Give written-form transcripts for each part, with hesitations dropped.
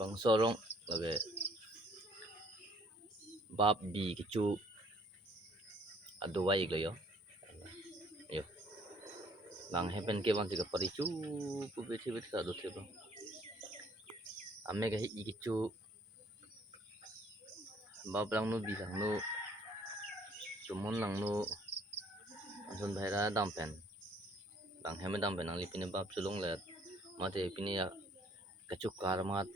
bang sorong labe bab bi kicu aduai yo yo bang hepen ke bang siga paricu ku beti beti sa do bang ame ga hi kicu bab lang nu bi lang nu tumun lang nu anson bhaira dampen bang heme dampen ang lipine bab sulung let mate pini ya kacuk karmat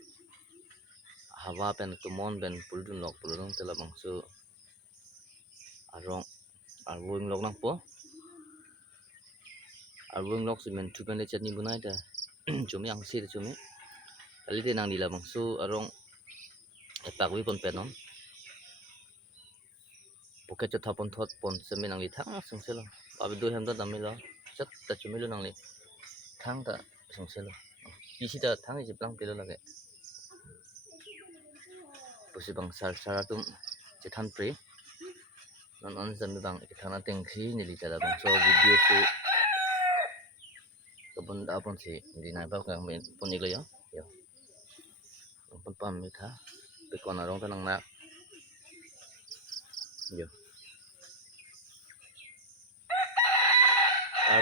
hawa pen tumon ben puldun lok pulung tela bangsu arong arwing lok nang po arwing lok simen tu pen chatni bunai ta cumi ang si cumi kali te nang dila bangsu arong epak wi pon penon poket chat pon thot pon semen ang li thang sungselo abi do hem da damilo chat ta cumi lo nang li thang ta sungselo isi ta thang ji plang pelo lage pusi bang sar tum cethan pre non on zan bang thana teng si ni li chala bang so video su kabun da pon si di na ba kang men pon ni yo yo pon pam mi tha pe kon arong ta nang na yo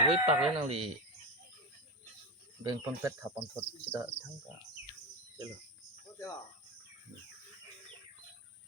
với pak le nang li beng pon pet tha pon thot sida thang ka chelo